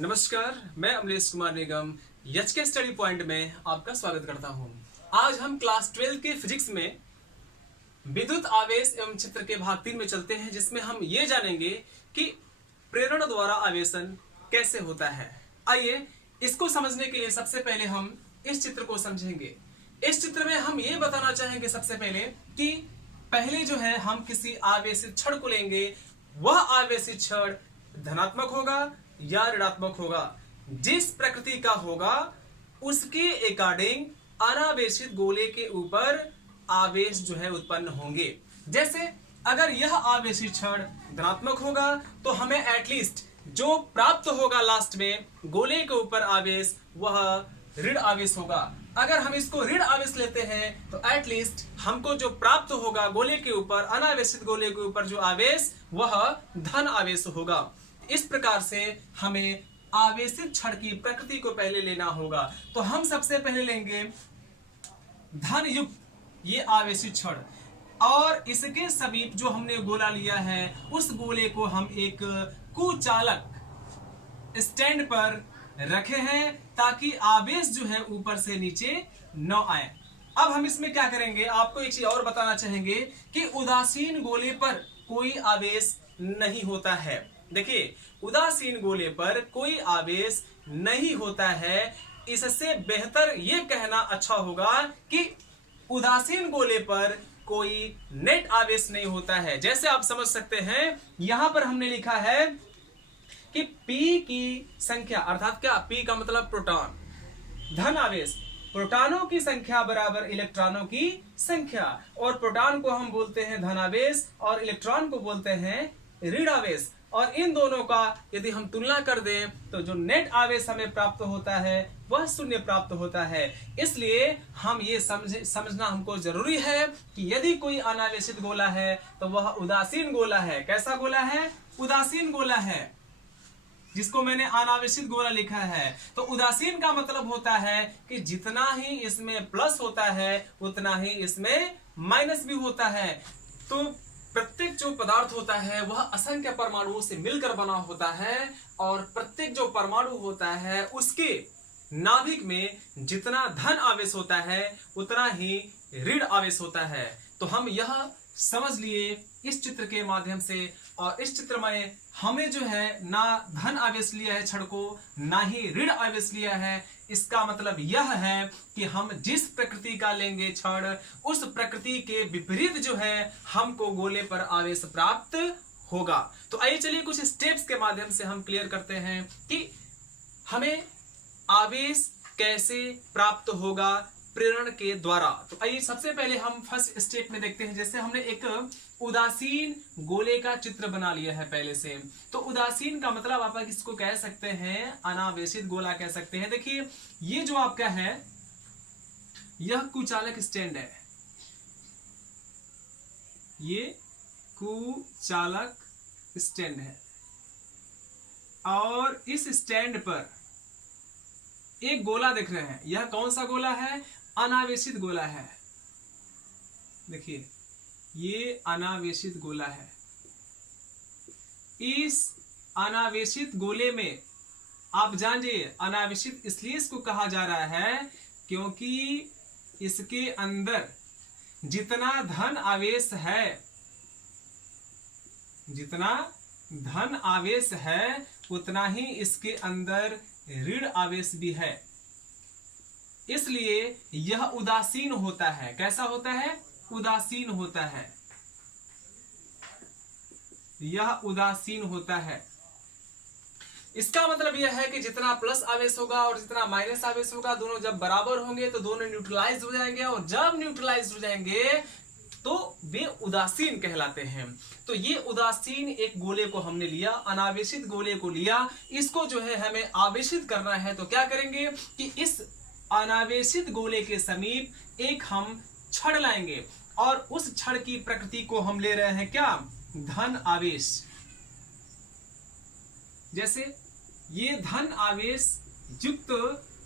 नमस्कार, मैं अमलेश कुमार निगम HK study point में आपका स्वागत करता हूं। आज हम क्लास 12 के फिजिक्स में विद्युत आवेश एवं चित्र के भाग 3 में चलते हैं, जिसमें हम ये जानेंगे कि प्रेरण द्वारा आवेशन कैसे होता है। आइए इसको समझने के लिए सबसे पहले हम इस चित्र को समझेंगे। इस चित्र में हम ये बताना चाहेंगे सबसे पहले कि पहले जो है हम किसी आवेशित छड़ को लेंगे, वह आवेशित छड़ धनात्मक होगा या ऋणात्मक होगा। जिस प्रकृति का होगा उसके अकॉर्डिंग अनावेशित गोले के ऊपर आवेश जो है उत्पन्न होंगे। जैसे अगर यह आवेशित छड़ धनात्मक होगा तो हमें एटलीस्ट जो प्राप्त होगा लास्ट में गोले के ऊपर आवेश, वह ऋण आवेश होगा। अगर हम इसको ऋण आवेश लेते हैं तो एटलीस्ट हमको जो प्राप्त होगा गोले के ऊपर, अनावेशित गोले के ऊपर जो आवेश, वह धन आवेश होगा। इस प्रकार से हमें आवेशित छड़ की प्रकृति को पहले लेना होगा। तो हम सबसे पहले लेंगे धन युक्त ये आवेशित छड़, और इसके समीप जो हमने गोला लिया है उस गोले को हम एक कुचालक स्टैंड पर रखे हैं ताकि आवेश जो है ऊपर से नीचे न आए। अब हम इसमें क्या करेंगे, आपको एक चीज और बताना चाहेंगे कि उदासीन गोले पर कोई आवेश नहीं होता है। देखिए, उदासीन गोले पर कोई आवेश नहीं होता है। इससे बेहतर यह कहना अच्छा होगा कि उदासीन गोले पर कोई नेट आवेश नहीं होता है। जैसे आप समझ सकते हैं, यहां पर हमने लिखा है कि P की संख्या, अर्थात क्या, P का मतलब प्रोटॉन, धन आवेश, प्रोटॉनों की संख्या बराबर इलेक्ट्रॉनों की संख्या, और प्रोटॉन को हम बोलते हैं धन आवेश और इलेक्ट्रॉन को बोलते हैं ऋण आवेश। और इन दोनों का यदि हम तुलना कर दें तो जो नेट आवेश हमें प्राप्त होता है वह शून्य प्राप्त होता है। इसलिए हम ये समझना हमको जरूरी है कि यदि कोई अनावेशित गोला है तो वह उदासीन गोला है। कैसा गोला है? उदासीन गोला है, जिसको मैंने अनावेशित गोला लिखा है। तो उदासीन का मतलब होता है कि जितना ही इसमें प्लस होता है उतना ही इसमें माइनस भी होता है। तो प्रत्येक जो पदार्थ होता है वह असंख्य परमाणुओं से मिलकर बना होता है, और प्रत्येक जो परमाणु होता है उसके नाभिक में जितना धन आवेश होता है उतना ही ऋण आवेश होता है। तो हम यह समझ लिए इस चित्र के माध्यम से, और इस चित्र में हमें जो है ना धन आवेश लिया है छड़ को, ना ही ऋण आवेश लिया है। इसका मतलब यह है कि हम जिस प्रकृति का लेंगे छड़, उस प्रकृति के विपरीत जो है हमको गोले पर आवेश प्राप्त होगा। तो आइए चलिए कुछ स्टेप्स के माध्यम से हम क्लियर करते हैं कि हमें आवेश कैसे प्राप्त होगा प्रेरण के द्वारा। तो आइए सबसे पहले हम फर्स्ट स्टेप में देखते हैं। जैसे हमने एक उदासीन गोले का चित्र बना लिया है पहले से, तो उदासीन का मतलब आप किसको कह सकते हैं? अनावेशित गोला कह सकते हैं। देखिए, ये जो आपका है यह कुचालक स्टैंड है, ये कुचालक स्टैंड है, और इस स्टैंड पर एक गोला देख रहे हैं। यह कौन सा गोला है? अनावेशित गोला है। देखिए, ये अनावेशित गोला है। इस अनावेशित गोले में आप जानिए, अनावेशित इसलिए इसको कहा जा रहा है क्योंकि इसके अंदर जितना धन आवेश है, जितना धन आवेश है उतना ही इसके अंदर ऋण आवेश भी है। इसलिए यह उदासीन होता है। कैसा होता है? उदासीन होता है। यह उदासीन होता है। इसका मतलब यह है कि जितना प्लस आवेश होगा और जितना माइनस आवेश होगा, दोनों जब बराबर होंगे तो दोनों न्यूट्रलाइज हो जाएंगे, और जब न्यूट्रलाइज हो जाएंगे तो वे उदासीन कहलाते हैं। तो ये उदासीन एक गोले को हमने लिया, अनावेशित गोले को लिया, इसको जो है हमें आवेशित करना है। तो क्या करेंगे कि इस अनावेशित गोले के समीप एक हम छड़ लाएंगे, और उस छड़ की प्रकृति को हम ले रहे हैं क्या? धन आवेश। जैसे ये धन आवेश युक्त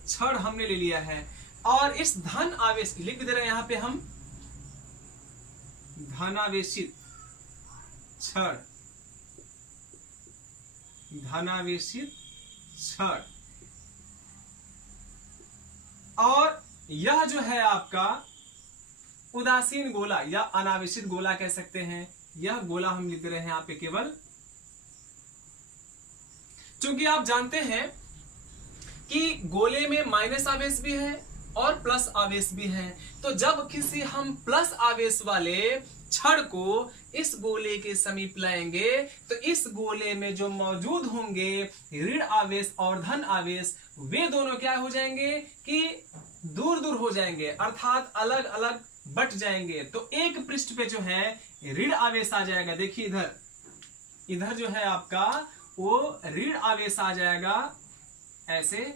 छड़ हमने ले लिया है, और इस धन आवेश लिख दे रहे हैं यहां पे हम धनावेशित छड़, धनावेशित छड़। और यह जो है आपका उदासीन गोला या अनावेशित गोला कह सकते हैं, यह गोला हम लिख रहे हैं यहाँ पे केवल, क्योंकि आप जानते हैं कि गोले में माइनस आवेश भी है और प्लस आवेश भी है। तो जब किसी हम प्लस आवेश वाले छड़ को इस गोले के समीप लाएंगे तो इस गोले में जो मौजूद होंगे ऋण आवेश और धन आवेश, वे दोनों क्या हो जाएंगे कि दूर दूर हो जाएंगे, अर्थात अलग अलग बट जाएंगे। तो एक पृष्ठ पे जो है ऋण आवेश आ जाएगा, देखिए इधर, इधर जो है आपका वो ऋण आवेश आ जाएगा ऐसे,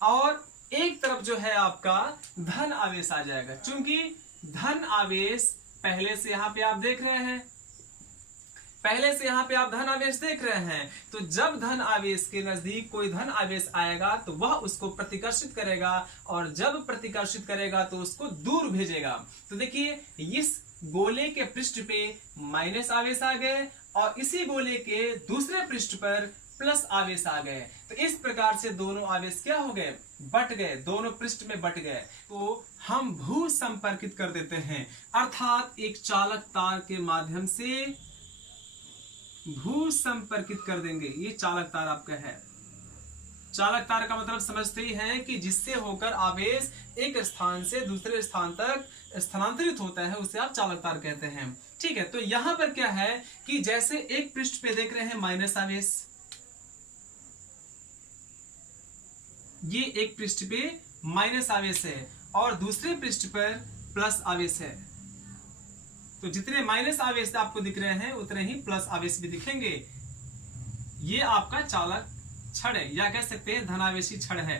और एक तरफ जो है आपका धन आवेश आ जाएगा। क्योंकि धन आवेश पहले से यहां पे आप देख रहे हैं, पहले से यहां पे आप धन आवेश देख रहे हैं, तो जब धन आवेश के नजदीक कोई धन आवेश आएगा तो वह उसको प्रतिकर्षित करेगा, और जब प्रतिकर्षित करेगा तो उसको दूर भेजेगा। तो देखिए इस गोले के पृष्ठ पे माइनस आवेश आ गए और इसी गोले के दूसरे पृष्ठ पर प्लस आवेश आ गए। तो इस प्रकार से दोनों आवेश क्या हो गए, बट गए, दोनों पृष्ठ में बट गए। तो हम भू संपर्कित कर देते हैं, अर्थात एक चालक तार के माध्यम से भू संपर्कित कर देंगे। ये चालक तार आपका है। चालक तार का मतलब समझते ही हैं कि जिससे होकर आवेश एक स्थान से दूसरे स्थान तक स्थानांतरित होता है, उसे आप चालक तार कहते हैं। ठीक है, तो यहां पर क्या है कि जैसे एक पृष्ठ पे देख रहे हैं माइनस आवेश, ये एक पृष्ठ पे माइनस आवेश है और दूसरे पृष्ठ पर प्लस आवेश है। तो जितने माइनस आवेश आपको दिख रहे हैं उतने ही प्लस आवेश भी दिखेंगे। ये आपका चालक छड़ है, या कह सकते हैं धनावेशी छड़ है।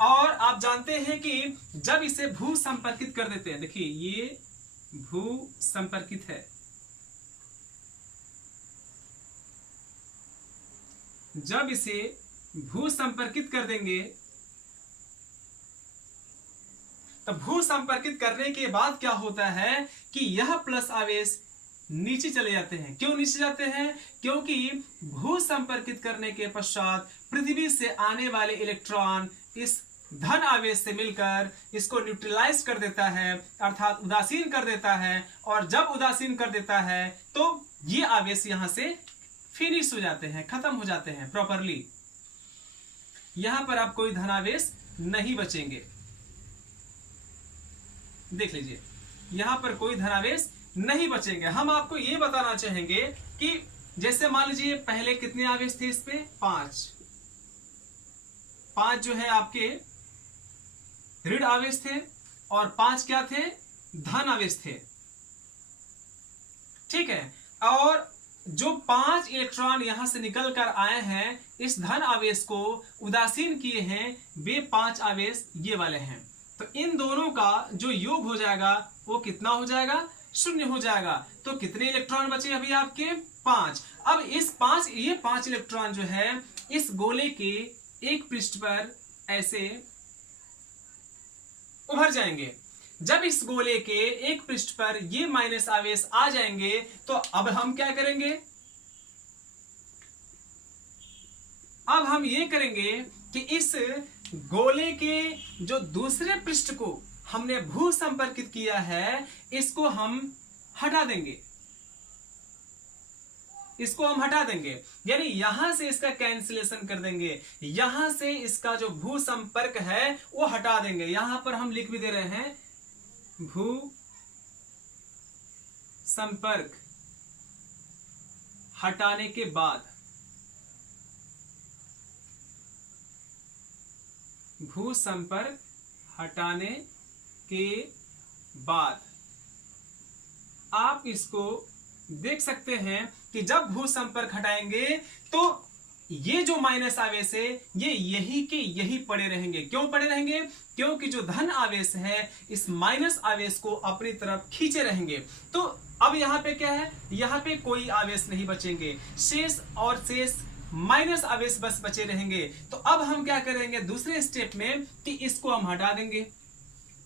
और आप जानते हैं कि जब इसे भू संपर्कित कर देते हैं, देखिए ये भू संपर्कित है, जब इसे भू संपर्कित कर देंगे तो भू संपर्कित करने के बाद क्या होता है कि यह प्लस आवेश नीचे चले जाते हैं। क्यों नीचे जाते हैं? क्योंकि भू संपर्कित करने के पश्चात पृथ्वी से आने वाले इलेक्ट्रॉन इस धन आवेश से मिलकर इसको न्यूट्रलाइज कर देता है, अर्थात उदासीन कर देता है। और जब उदासीन कर देता है तो ये आवेश यहां से फिनिश हो जाते हैं, खत्म हो जाते हैं प्रॉपरली। यहां पर आप कोई धनावेश नहीं बचेंगे। देख लीजिए, यहां पर कोई धनावेश नहीं बचेंगे। हम आपको यह बताना चाहेंगे कि जैसे मान लीजिए पहले कितने आवेश थे इस पे, 5 जो है आपके ऋण आवेश थे और 5 क्या थे, धन आवेश थे। ठीक है, और जो 5 इलेक्ट्रॉन यहां से निकल कर आए हैं इस धन आवेश को उदासीन किए हैं, वे 5 आवेश ये वाले हैं। तो इन दोनों का जो योग हो जाएगा वो कितना हो जाएगा, 0 हो जाएगा। तो कितने इलेक्ट्रॉन बचे अभी आपके, 5। अब इस 5 ये 5 इलेक्ट्रॉन जो है इस गोले के एक पृष्ठ पर ऐसे उभर जाएंगे। जब इस गोले के एक पृष्ठ पर ये माइनस आवेश आ जाएंगे तो अब हम क्या करेंगे, अब हम ये करेंगे कि इस गोले के जो दूसरे पृष्ठ को हमने भू संपर्कित किया है इसको हम हटा देंगे, इसको हम हटा देंगे, यानी यहां से इसका कैंसिलेशन कर देंगे। यहां से इसका जो भू संपर्क है वो हटा देंगे। यहां पर हम लिख भी दे रहे हैं भू संपर्क हटाने के बाद, भू संपर्क हटाने के बाद आप इसको देख सकते हैं कि जब भू संपर्क हटाएंगे तो ये जो माइनस आवेश है ये यही के यही पड़े रहेंगे। क्यों पड़े रहेंगे? क्योंकि जो धन आवेश है इस माइनस आवेश को अपनी तरफ खींचे रहेंगे। तो अब यहां पे क्या है, यहां पे कोई आवेश नहीं बचेंगे, शेष और शेष माइनस आवेश बस बचे रहेंगे। तो अब हम क्या करेंगे दूसरे स्टेप में कि इसको हम हटा देंगे।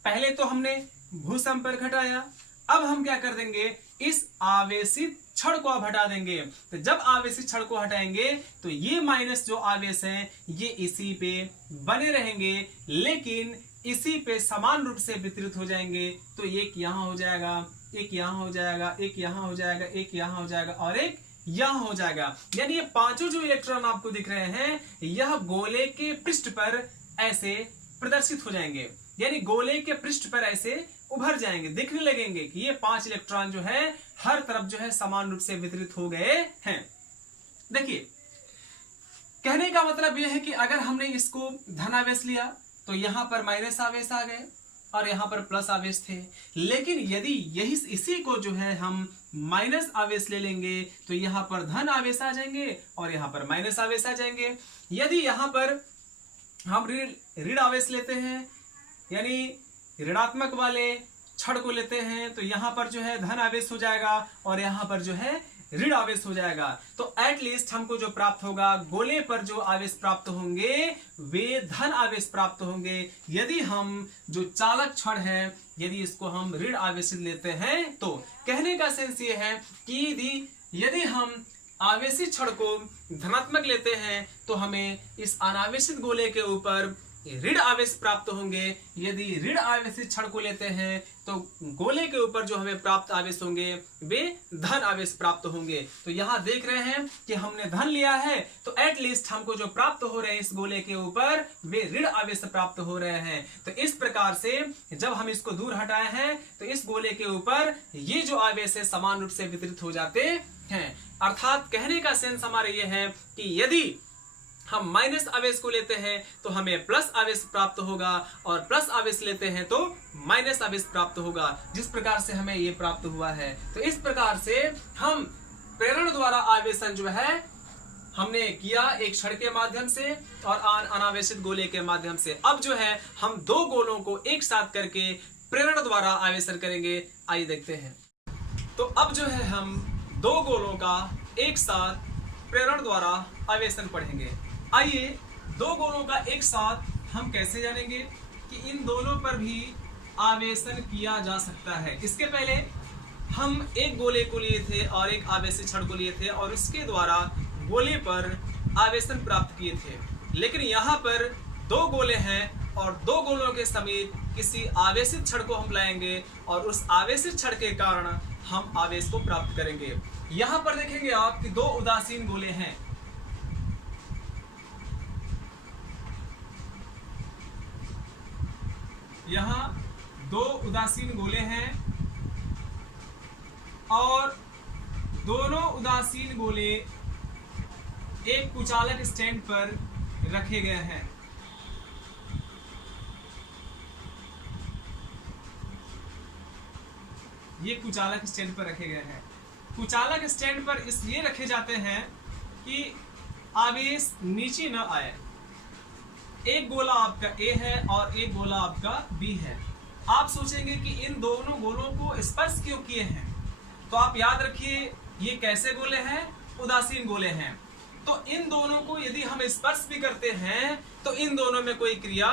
पहले तो हमने भू संपर्क हटाया, अब हम क्या कर देंगे इस आवेशित छड़ को आप हटा देंगे। तो जब आवेशित छड़ को हटाएंगे तो ये माइनस जो आवेश हैं ये इसी पे बने रहेंगे, लेकिन इसी पे समान रूप से वितरित हो जाएंगे। तो एक यहां हो जाएगा, एक यहां हो जाएगा, एक यहां हो जाएगा, एक यहां हो जाएगा और एक यहां हो जाएगा। यानी ये पांचों जो इलेक्ट्रॉन आपको दिख रहे हैं यह गोले के पृष्ठ पर ऐसे प्रदर्शित हो जाएंगे, यानी गोले के पृष्ठ पर ऐसे उभर जाएंगे, दिखने लगेंगे कि ये 5 इलेक्ट्रॉन जो है हर तरफ जो है समान रूप से वितरित हो गए हैं। देखिए, कहने का मतलब यह है कि अगर हमने इसको धनावेश लिया तो यहां पर माइनस आवेश आ गए और यहां पर प्लस आवेश थे, लेकिन यदि यही इसी को जो है हम माइनस आवेश ले लेंगे तो यहां पर धन आवेश आ जाएंगे और यहां पर माइनस आवेश आ जाएंगे। यदि यहां पर हम ऋण आवेश लेते हैं, यानी ऋणात्मक वाले छड़ को लेते हैं, तो यहां पर जो है धन आवेश हो जाएगा और यहां पर जो है ऋण आवेश हो जाएगा। तो एटलीस्ट हमको जो प्राप्त होगा, गोले पर जो आवेश प्राप्त होंगे वे धन आवेश प्राप्त होंगे। यदि हम जो चालक छड़ है यदि इसको हम ऋण आवेशित लेते हैं, तो कहने का सेंस ये है कि यदि हम आवेशित छड़ को धनात्मक लेते हैं तो हमें इस अनावेशित गोले के ऊपर ऋण आवेश प्राप्त होंगे। यदि ऋण आवेशित छड़ को लेते हैं तो गोले के ऊपर जो हमें प्राप्त आवेश होंगे वे धन आवेश प्राप्त होंगे। तो यहां देख रहे हैं कि हमने धन लिया है तो एटलीस्ट हमको जो प्राप्त हो रहे हैं इस गोले के ऊपर वे ऋण आवेश प्राप्त हो रहे हैं। तो इस प्रकार से जब हम इसको दूर हटाए हैं तो इस गोले के ऊपर ये जो आवेश है समान रूप से वितरित हो जाते हैं। अर्थात कहने का सेंस हमारा ये है कि यदि हम माइनस आवेश को लेते हैं तो हमें प्लस आवेश प्राप्त होगा और प्लस आवेश लेते हैं तो माइनस आवेश प्राप्त होगा, जिस प्रकार से हमें ये प्राप्त हुआ है। तो इस प्रकार से हम प्रेरण द्वारा आवेशन जो है हमने किया एक छड़ के माध्यम से और अनावेशित गोले के माध्यम से। अब जो है हम दो गोलों को एक साथ करके प्रेरण द्वारा आवेशन करेंगे। आइए देखते हैं। तो अब जो है हम दो गोलों का एक साथ प्रेरण द्वारा आवेशन पढ़ेंगे। आइए दो गोलों का एक साथ हम कैसे जानेंगे कि इन दोनों पर भी आवेशन किया जा सकता है। इसके पहले हम एक गोले को लिए थे और एक आवेशित छड़ को लिए थे और उसके द्वारा गोले पर आवेशन प्राप्त किए थे, लेकिन यहाँ पर दो गोले हैं और दो गोलों के समीप किसी आवेशित छड़ को हम लाएंगे और उस आवेशित छड़ के कारण हम आवेश को प्राप्त करेंगे। यहाँ पर देखेंगे आप कि दो उदासीन गोले हैं। यहाँ दो उदासीन गोले हैं और दोनों उदासीन गोले एक कुचालक स्टैंड पर रखे गए हैं। ये कुचालक स्टैंड पर रखे गए हैं। कुचालक स्टैंड पर इसलिए रखे जाते हैं कि आवेश नीचे न आए। एक गोला आपका ए है और एक गोला आपका बी है। आप सोचेंगे कि इन दोनों गोलों को स्पर्श क्यों किए हैं, तो आप याद रखिए ये कैसे गोले हैं, उदासीन गोले हैं। तो इन दोनों को यदि हम स्पर्श भी करते हैं तो इन दोनों में कोई क्रिया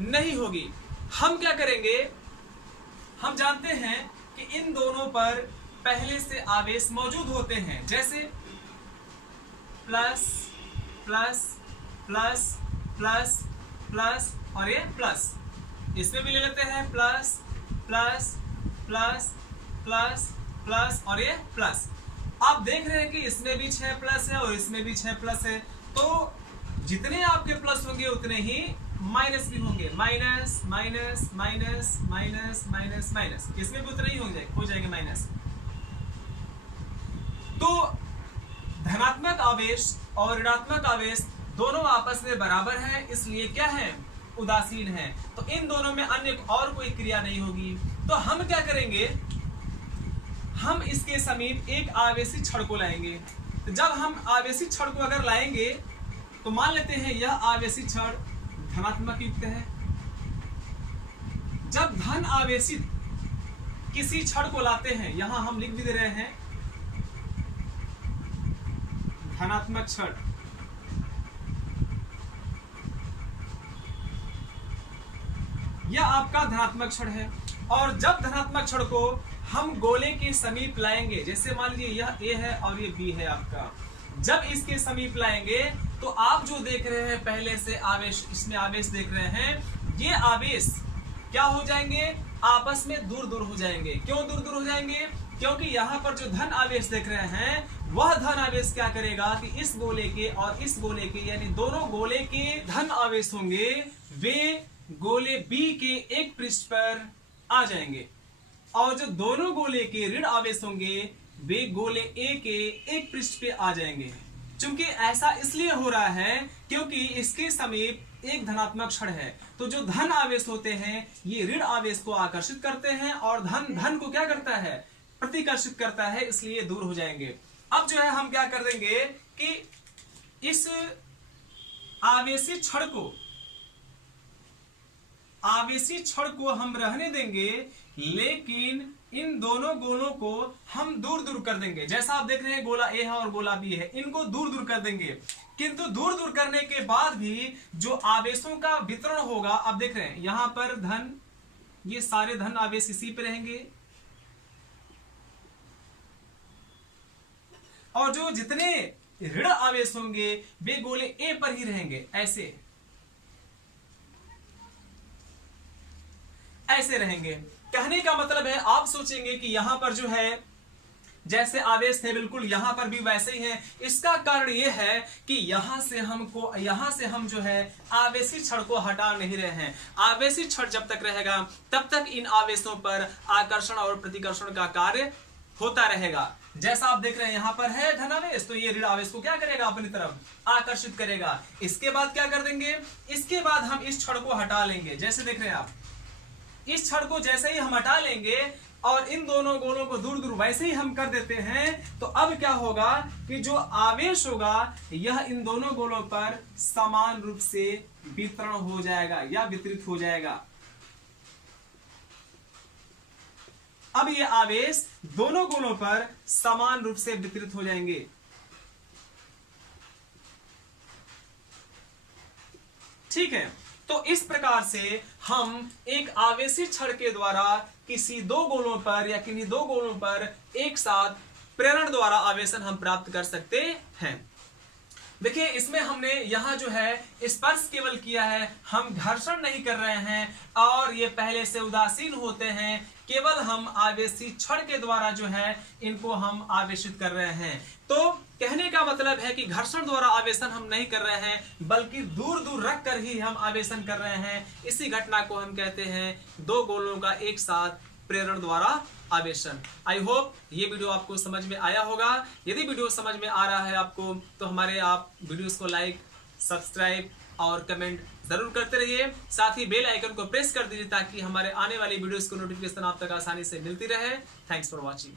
नहीं होगी। हम क्या करेंगे, हम जानते हैं कि इन दोनों पर पहले से आवेश मौजूद होते हैं, जैसे plus plus plus plus plus और ये प्लस। इसमें भी ले लेते हैं plus plus plus plus plus और ये प्लस। आप देख रहे हैं कि इसमें भी 6 प्लस है और इसमें भी 6 प्लस है। तो जितने आपके प्लस होंगे उतने ही माइनस भी होंगे। Minus minus minus minus minus minus, इसमें भी उतने ही हो जाएंगे माइनस। तो धनात्मक आवेश और ऋणात्मक आवेश दोनों आपस में बराबर हैं, इसलिए क्या है, उदासीन है। तो इन दोनों में अन्य और कोई क्रिया नहीं होगी। तो हम क्या करेंगे, हम इसके समीप एक आवेशित छड़ को लाएंगे। तो जब हम आवेशित छड़ को अगर लाएंगे तो मान लेते हैं यह आवेशित छड़ धनात्मक युक्त है। जब धन आवेशित किसी छड़ को लाते हैं, यहां हम लिख भी दे रहे हैं धनात्मक छड़, यह आपका धनात्मक छड़ है। और जब धनात्मक छड़ को हम गोले के समीप लाएंगे, जैसे मान लीजिए यह ए है और ये बी है आपका, जब इसके समीप लाएंगे तो आप जो देख रहे हैं पहले से आवेश, इसमें आवेश देख रहे हैं, ये आवेश क्या हो जाएंगे, आपस में दूर दूर हो जाएंगे। क्यों दूर दूर हो जाएंगे? क्योंकि यहाँ पर जो धन आवेश देख रहे हैं वह धन आवेश क्या करेगा कि इस गोले के और इस गोले के, यानी दोनों गोले के धन आवेश होंगे वे गोले बी के एक पृष्ठ पर आ जाएंगे, और जो दोनों गोले के ऋण आवेश होंगे वे गोले ए के एक पृष्ठ पे आ जाएंगे। चूंकि ऐसा इसलिए हो रहा है क्योंकि इसके समीप एक धनात्मक क्षण है, तो जो धन आवेश होते हैं ये ऋण आवेश को आकर्षित करते हैं और धन धन को क्या करता है, प्रतिकर्षित करता है, इसलिए दूर हो जाएंगे। अब जो है हम क्या कर देंगे कि इस आवेशी क्षण को हम रहने देंगे, लेकिन इन दोनों गोलों को हम दूर दूर कर देंगे। जैसा आप देख रहे हैं गोला ए है और गोला बी है, इनको दूर दूर कर देंगे, किंतु दूर दूर करने के बाद भी जो आवेशों का वितरण होगा, आप देख रहे हैं यहां पर धन, ये सारे धन आवेश इसी पे रहेंगे, और जो जितने ऋण आवेश होंगे वे गोले ए पर ही रहेंगे, ऐसे रहेंगे। कहने का मतलब है, आप सोचेंगे कि यहां पर जो है जैसे आवेश थे बिल्कुल यहां पर भी वैसे ही है। इसका कारण यह है कि यहां से हम जो है आवेशी क्षण को हटा नहीं रहे हैं। आवेशी क्षण जब तक रहेगा तब तक इन आवेशों पर आकर्षण और प्रतिकर्षण का कार्य होता रहेगा। जैसा आप देख रहे हैं यहां पर है धनावेश, तो ये ऋण आवेश को क्या करेगा, अपनी तरफ आकर्षित करेगा। इसके बाद क्या कर देंगे, इसके बाद हम इस क्षण को हटा लेंगे। जैसे देख रहे हैं आप, इस क्षण को जैसे ही हम हटा लेंगे और इन दोनों गोलों को दूर दूर वैसे ही हम कर देते हैं, तो अब क्या होगा कि जो आवेश होगा यह इन दोनों गोलों पर समान रूप से वितरण हो जाएगा या वितरित हो जाएगा। अब ये आवेश दोनों गोलों पर समान रूप से वितरित हो जाएंगे। ठीक है, तो इस प्रकार से हम एक आवेशी क्षण के द्वारा किसी दो गोलों पर या किन्हीं दो गोलों पर एक साथ प्रेरण द्वारा आवेशन हम प्राप्त कर सकते हैं। देखिए, इसमें हमने यहां जो है स्पर्श केवल किया है, हम घर्षण नहीं कर रहे हैं और ये पहले से उदासीन होते हैं, केवल हम आवेशी क्षण के द्वारा जो है इनको हम आवेशित कर रहे हैं। तो कहने का मतलब है कि घर्षण द्वारा आवेशन हम नहीं कर रहे हैं, बल्कि दूर दूर रख कर ही हम आवेशन कर रहे हैं। इसी घटना को हम कहते हैं दो गोलों का एक साथ प्रेरण द्वारा आवेशन। आई होप ये वीडियो आपको समझ में आया होगा। यदि वीडियो समझ में आ रहा है आपको, तो हमारे आप वीडियोस को लाइक, सब्सक्राइब और कमेंट जरूर करते रहिए। साथ ही बेल आइकन को प्रेस कर दीजिए ताकि हमारे आने वाली वीडियोस को नोटिफिकेशन आप तक आसानी से मिलती रहे। Thanks for watching.